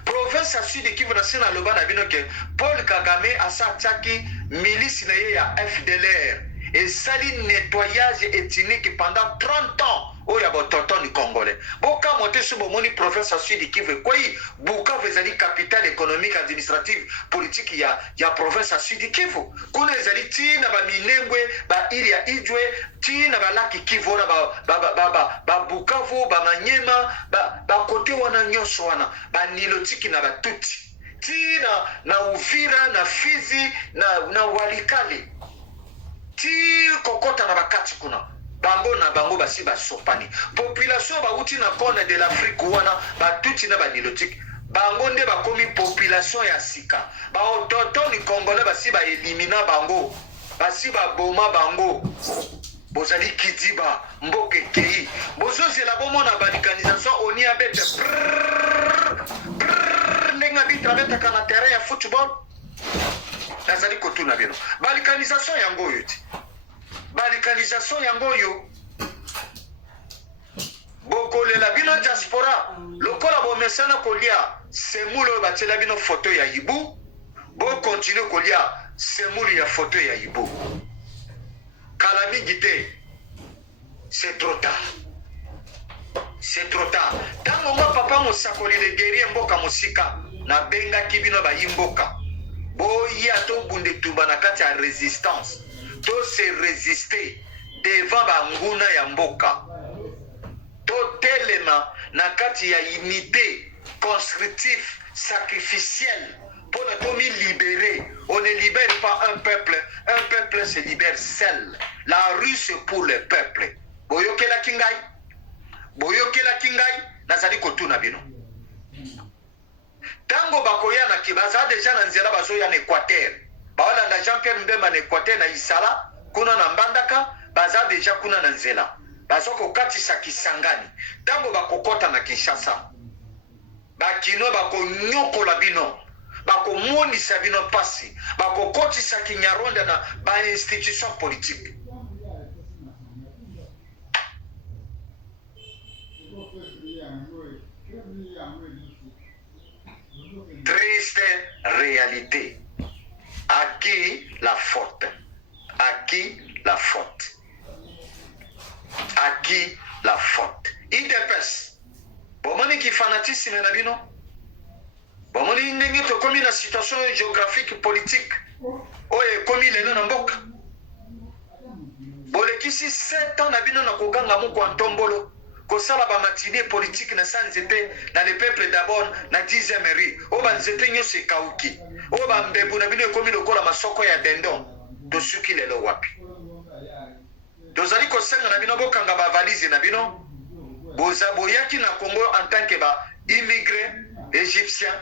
province ya Sud Kivu na sina loba na bino ke Paul Kagame asataki milice na ye ya FDLR et sali nettoyage ethnique pendant 30 ans au ya bototon congolais boka monte sur bomoni province à Sud Kivu quoi Bukavu ezali capitale économique administrative politique ya province à Sud Kivu kuna ezali tina ba Minembwe ba ili ya Ijwe tina ba Laki Kivu na ba Bukavu ba Manyema ba kote wana nyonso wana ba Nilotiki na ba Tuti tina na Uvira na Fizi na Walikale ti kokota na bakati kuna bango na bango basi basopani population bauti na kone de l'Afrique wana batuti na banilotiki bango nde bakomi population ya sika baautochtone congolais basi baelimina bango basi baboma bango bozali kidiba mboke kei bozozela bomona balikanisation oni abete ndenge abita abetaka na terrain ya football nazali kotuna bino balikanisation yango oyo ti balikanisation yango oyo bokolela bino diaspora lokola bomesana kolia semulu oyo batiela bino foto ya Ibu bokontinue kolia semulu ya foto ya Ibu kala mingi te c'est trop tard ntango ngo papa mosakoli le guerrier mboka mosika nabengaki bino bayimboka boya tobunde tumba na kati ya résistance to se résister devant banguna ya mboka to telema na kati ya unité constructif sacrificiel pour ne pas libérer. On ne libère pas un peuple se libère seul. La rue c'est pour le peuple. Boyokela kingai nazali kotuna bino tango bakoya na kibaza deja na nzela bazoya na Équateur baolanda Jean-Pierre Mbemba na Équateur na Isala kuna na Mbandaka baza deja kuna na nzela bazoko katisa Kisangani tango bakokota na Kinshasa bakino bakonyokola bino bakomonisa bino pasi bakokotisa Kinyarwanda na ba institution politique. Triste réalité. À qui la faute? À qui la faute? À qui la faute? IDPS. Bomoni ki fanatisme na bino. Bomoni ndenge to komi na situation géographique politique. Oye komi lelo na mboka. Bolekisi 7 ans na bino na koganga moko antombolo. Kosala ba matinée politique na sanzete na le peuple d'abord na 10e mairie o ba nzete nyose kauki o ba mbebu na bino komi lokola masoko ya dendon to suki lelo wapi dozali kosenga na bino bokanga ba valise na bino boza boyaki na Congo en tant que ba immigré égyptien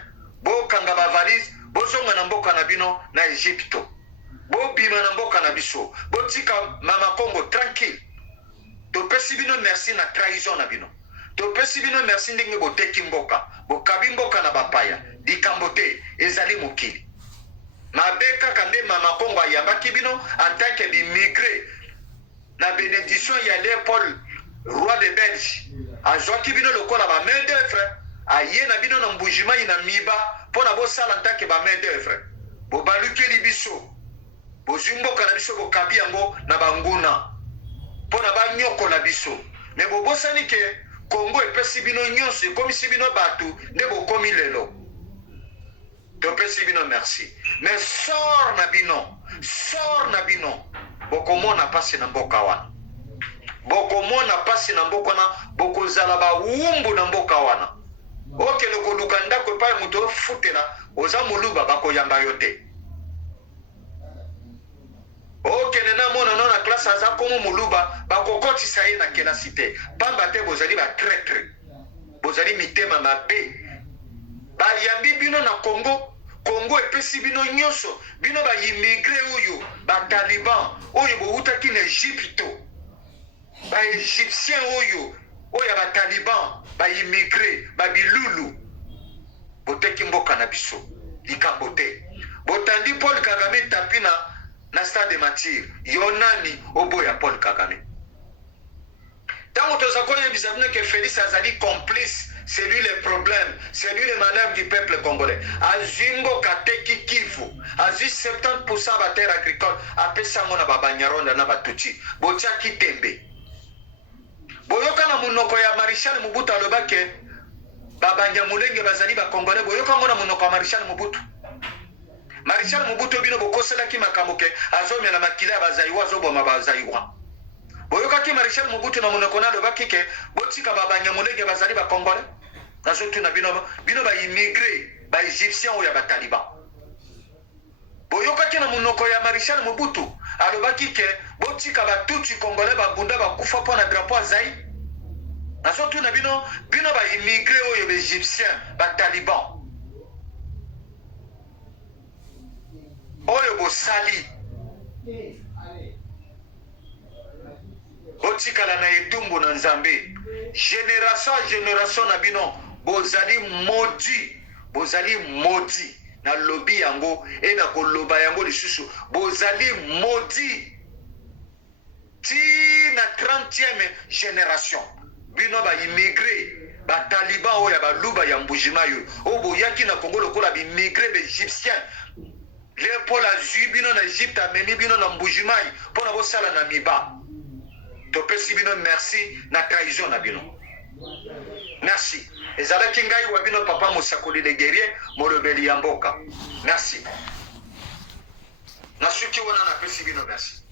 bokanga ba valise bozonga na mboka na bino na Egypto bobima na mboka na biso botika mama Congo tranquille. Topesi bino merci na trahison na bino. Topesi bino merci ndenge boteki mboka. Bokabi mboka na bapaya. Dikambote ezali mokili. Mabeka kande mama Kongo ayambaki bino en tant que immigré. Na bénédiction ya Léopold, roi de Belge. Azwaki bino lokola ba main d'œuvre. Aye na bino na mbujima ina miba pona bosala en tant que ba main d'œuvre. Bobalukeli biso. Bozumboka na biso bokabi yango na banguna. Pona ba nyoko la biso mais bobosani ke Congo epesi bino nyonso komisi bino batu nde bokomi lelo topesi bino merci mais sort na bino bokomona pasi na mboka wana bokomona pasi na mboka wana bokozala ba wumbu na mboka wana oke le koluka ndako pa muto futela oza muluba bakoyamba yo te. oke nena mona na classe aza komo muluba bakokotisa ye na kelasi te pamba te bozali ba traître bozali mitema mabe bayambi bino na Congo epesi bino nyonso bino ba immigré oyo ba taliban oyo boutaki na Egypte ba égyptien oyo ba taliban ba immigré ba bilulu boteki mboka na biso likambo te botandi Paul Kagame tapi na stade de Martyrs yonani oboya Paul Kagame tango tozakoye bizabine que Félix azali complice. C'est lui le problème, c'est lui le malheur du peuple congolais. Azimbo kateki kifu, azi 70% ba terre agricole, apesa mona babanyaronda na batuchi. Botia kitembe. Boyoka na munoko ya Marshal Mobutu alobake babanyamulenge bazali ba congolais, boyoka mona munoko ya Marshal Mobutu. Marshal Mobutu bino bokosela ki makamoke, azomela makila bazaiwa zoboma bazaiwa. Boyoka ki Marshal Mobutu na munoko na alobaki ke botika babanyamulenge bazali ba congolais. Nazo tuna bino ba immigré ba égyptien ou ya ba taliban. Boyoka ki na munoko ya Marshal Mobutu alobaki ke botika ba tuti congolais ba bunda ba kufa pona drapeau azai. Nazo tuna bino ba immigré ou ya ba égyptien ba taliban. Oyo bosali botikala na etumbu na nzambe génération na bino bozali maudit na lobi yango e na koloba yango lisusu bozali maudit ti na 30e génération bino ba immigré ba taliban oya ba luba ya mbujimayo o boyaki na Congo lokola ba immigré ba égyptien Léopold azui bino na Égypte ameni bino na mbujimai pona bosala na miba topesi bino merci na trahison na bino merci ezalaki ngai wa bino papa mosakoli de guerrier molobeli ya mboka merci nasuki wana napesi bino merci